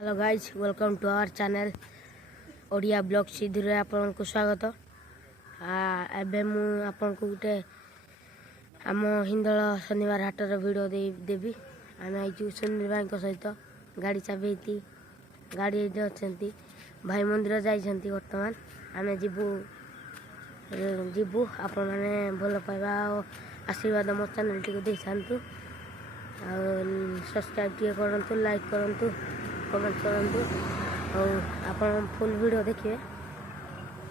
Hello guys welcome to our channel Odia blog Sidhu रे आपन को स्वागत। एबे मु आपन को गुटे आम हिंदल शनिवार हाटर वीडियो देवी। आम आईचु सुनील भाई सहित गाड़ी चाबी गाड़ी अच्छी भाई मंदिर जाइछंती। वर्तमान आम जीवु जीवु आपण मैंने भल पाइबा आशीर्वाद मो चैनल टी दे थांतु। सब्सक्राइब टी करंतु, लाइक करंतु, कमेंट करंतु और आपण फुल वीडियो देखिए।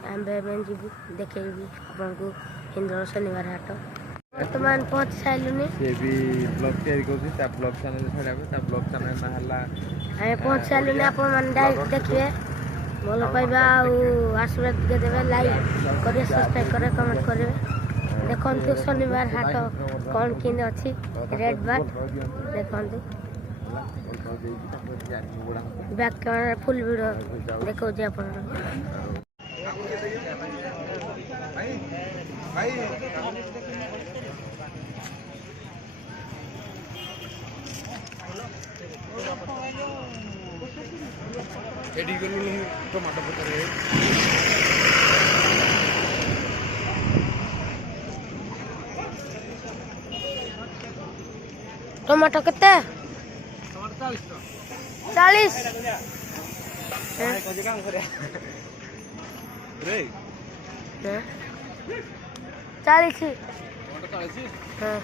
आम जीवु देखेबी आपन को हिंदल शनिवार हाट। वर्तमान पहुंच साइलुनी से भी ब्लॉग तैयारी करछि ता ब्लॉग चैनल छाड़ाबे ता ब्लॉग चैनल ना हला आए पहुंच साइलुनी। आपण मन डायरेक्ट देखिए भल पाइबा आशीर्वाद के देबे, लाइक करे, सब्सक्राइब करे, कमेंट करे। देखंतु शनिवार हाट कौन किन अछि रेड बाट देखंतु। बैक कैमरा फुल वीडियो देखो जे अपन भाई एडी गलु टमाटो पतरे टमाटो कितने? 40 40 हाँ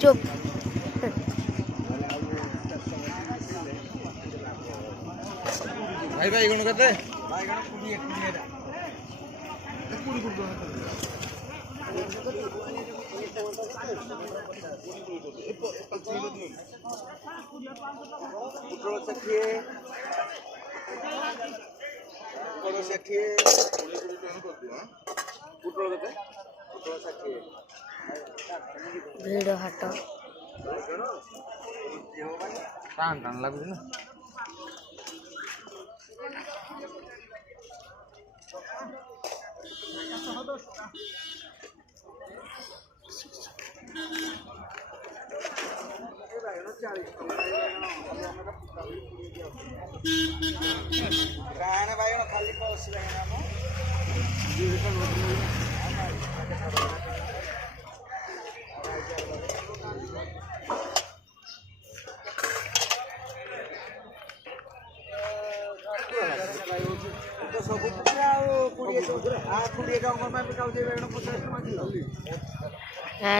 चुप भाई भाई गुण करते भीड़ हाट टान टान लागुଛି ନା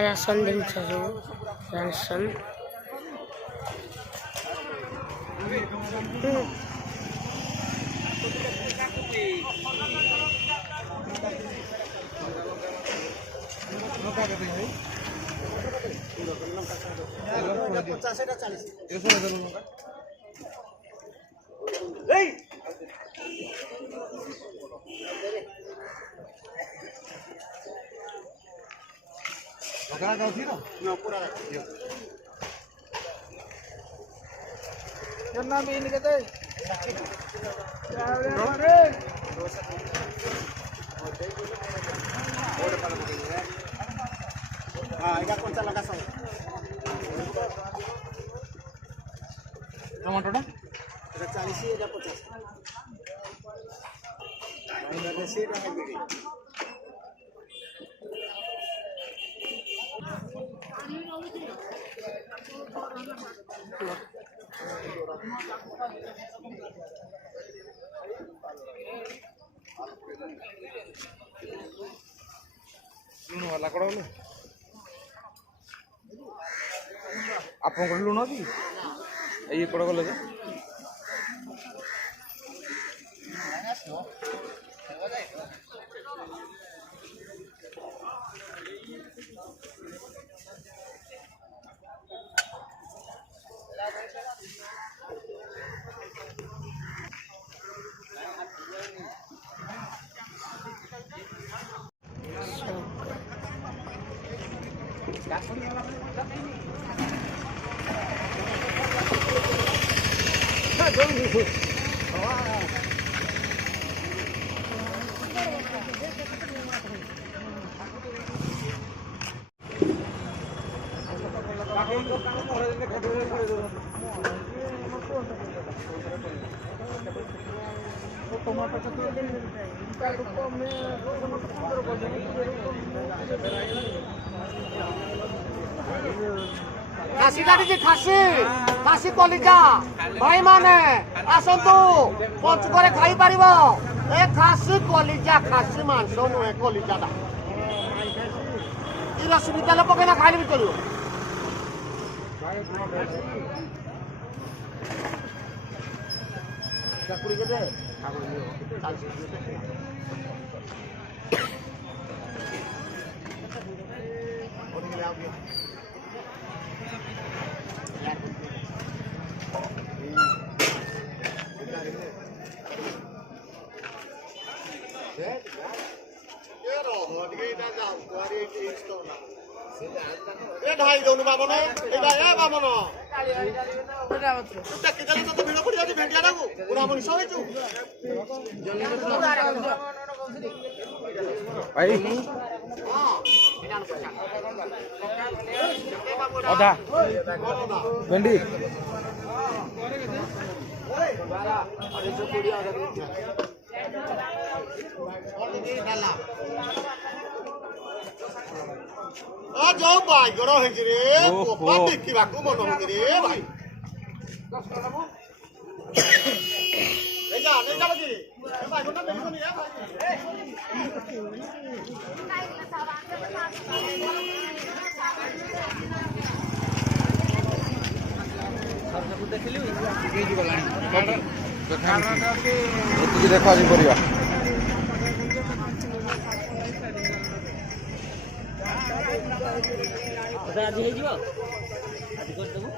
राशन दिन राशन टमाटोटा 40 लुण वाला कड़ा बोलो आपन को लुण की ये कड़ा बोलो जे Hãy subscribe cho kênh Ghiền Mì Gõ để không bỏ lỡ tomato କେତେ ତାଠୁ କମେ ଖାସିଟା ଟିକେ ଖାସି କଲିଜା ଭାଇମାନେ ଆସନ୍ତୁ ପଞ୍ଚୁକରେ ଖାଇପାରିବ ଏ ଖାସି କଲିଜା ଖାସି ମାଂସ ନୁହେଁ କଲିଜାଟା ଏ ରସୁଣ ତେଲ ପକେଇନା ଖାଇଲେ ବି ଚଳିବ କାକୁଡି କେତେ ढाई दौन बामन बामन ଦେଖିଦେଲେ ତତେ ଭିଡ଼ ପଡ଼ି ଯାଉଛି ଭେଣ୍ଡିଆ ଟାକୁ ପୁରା ମଣିଷ ହେଇଛୁ ଭାଇ ଅଧା ଭେଣ୍ଡି ଯୋଉ ବାଇଗଣ ହେଇଛି ରେ ବୋପା ଦେଖିବାକୁ ମନ ହଉଛି ରେ ଭାଇ ଏତିକି ଦେଖ ଆଜି ପରିବା ଆଜି ହେଇଯିବ ଆଜି କରିଦେବୁ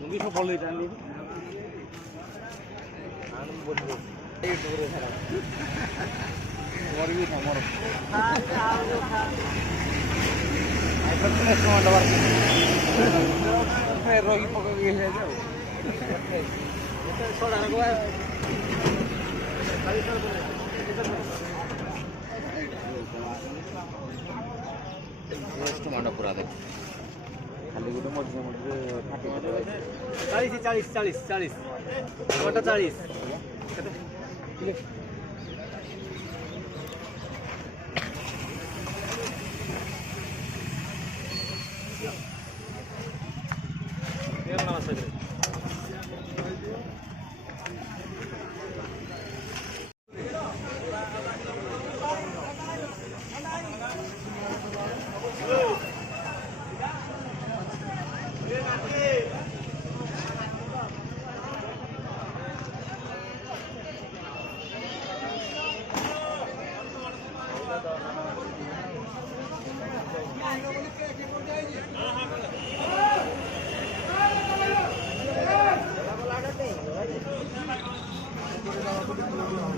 ମୁଭି ସବୁ ଭଲ ହେଇଥାନ୍ତି ମରିବି ତମର ରୋଗୀ ପକେଇକି ଟମାଟୋ ପୁରା ଦେଖ ଖାଲି ଗୋଟେ ମଝିରେ ମଝିରେ ଫାଟି 40 ଟମାଟୋ 40 Thank you.